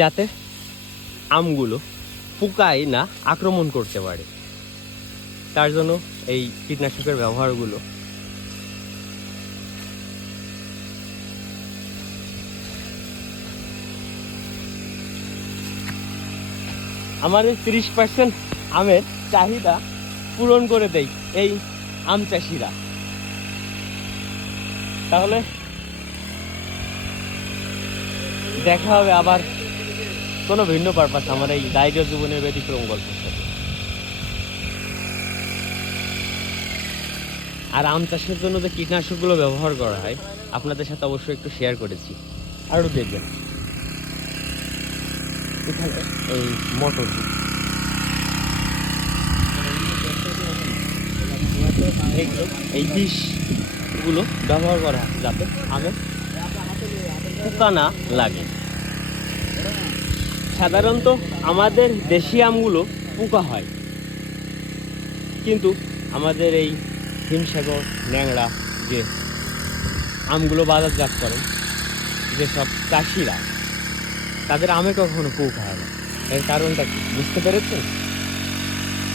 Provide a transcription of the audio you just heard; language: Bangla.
যাতে আমগুলো পোকায় না আক্রমণ করতে পারে, তার জন্য এই কীটনাশকের ব্যবহারগুলো। আমাদের 30% আমের চাহিদা পূরণ করে দেয় এই আম চাষিরা। তাহলে দেখা হবে আবার কোনো ভিন্ন পারপাস আমার এই গাইডের জীবনের ব্যতিক্রম গল্পের সাথে। আর আম চাষের জন্য যে কীটনাশকগুলো ব্যবহার করা হয় আপনাদের সাথে অবশ্যই একটু শেয়ার করেছি, আরও দেখবেন। এখানে এই মটর এই বিষগুলো ব্যবহার করা হয় যাতে আমের পোকা না লাগে। সাধারণত আমাদের দেশি আমগুলো পোকা হয়, কিন্তু আমাদের এই হিমসাগর ন্যাংরা যে আমগুলো বাজারজাত করেন যেসব চাষিরা, তাদের আমে কখনো পোকা হয় না। এর কারণটা কি বুঝতে পেরেছেন?